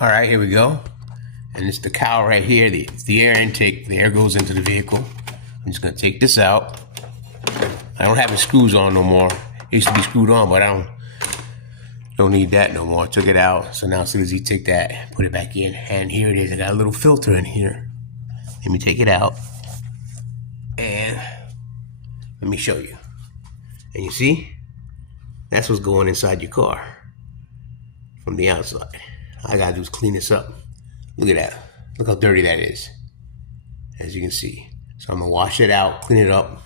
All right, here we go. And it's the cowl right here. It's the air intake. The air goes into the vehicle. I'm just gonna take this out. I don't have the screws on no more. It used to be screwed on, but I don't need that no more. I took it out. So now as soon as you take that, put it back in. And here it is. I got a little filter in here. Let me take it out. And let me show you. And you see? That's what's going inside your car from the outside. All I gotta do is clean this up. Look at that. Look how dirty that is, as you can see. So I'm gonna wash it out, clean it up,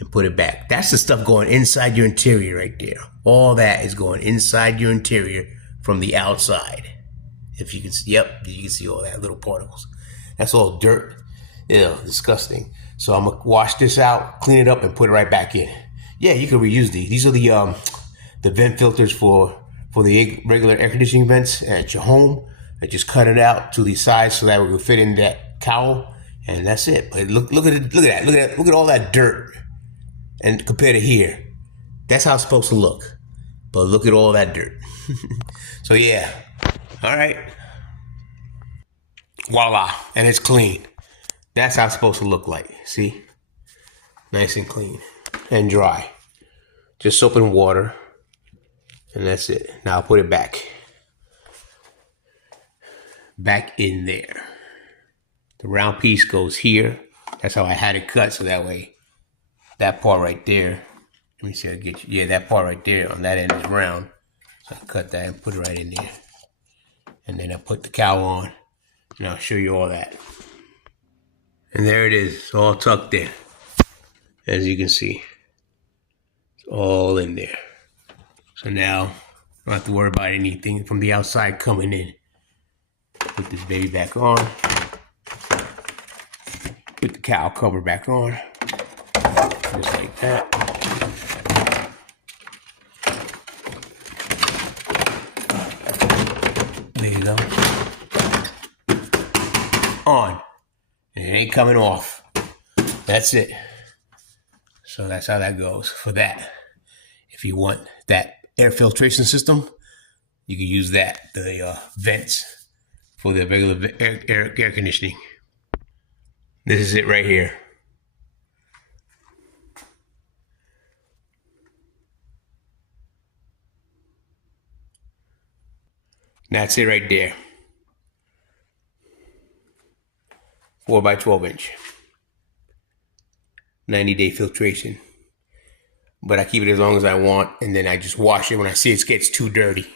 and put it back. That's the stuff going inside your interior right there. All that is going inside your interior from the outside. If you can see, yep, you can see all that little particles. That's all dirt. Ew, disgusting. So I'm gonna wash this out, clean it up, and put it right back in. Yeah, you can reuse these. These are the vent filters for the regular air conditioning vents at your home. I just cut it out to the size so that it will fit in that cowl, and that's it. But look at it, look at all that dirt, and compared to here, that's how it's supposed to look. But look at all that dirt. So yeah, all right, voila, and it's clean. That's how it's supposed to look like. See, nice and clean and dry. Just soap and water, and that's it. Now I'll put it back in there. The round piece goes here. That's how I had it cut, so that way that part right there, let me see if I get you. Yeah, that part right there on that end is round. So I cut that and put it right in there. And then I put the cowl on, and I'll show you all that. And there it is. It's all tucked in, as you can see. It's all in there. So now I don't have to worry about anything from the outside coming in. Put this baby back on. Put the cowl cover back on. Just like that. There you go. On. And it ain't coming off. That's it. So that's how that goes for that. If you want that air filtration system, you can use that, the vents for the regular air conditioning. This is it right here. That's it right there. 4x12 inch. 90-day filtration. But I keep it as long as I want, and then I just wash it when I see it gets too dirty.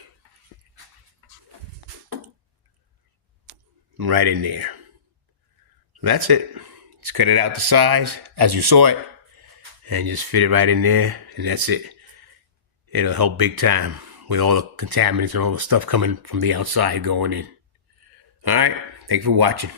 Right in there. So that's it. Just cut it out to size as you saw it, and just fit it right in there, and that's it. It'll help big time with all the contaminants and all the stuff coming from the outside going in. All right. Thanks for watching.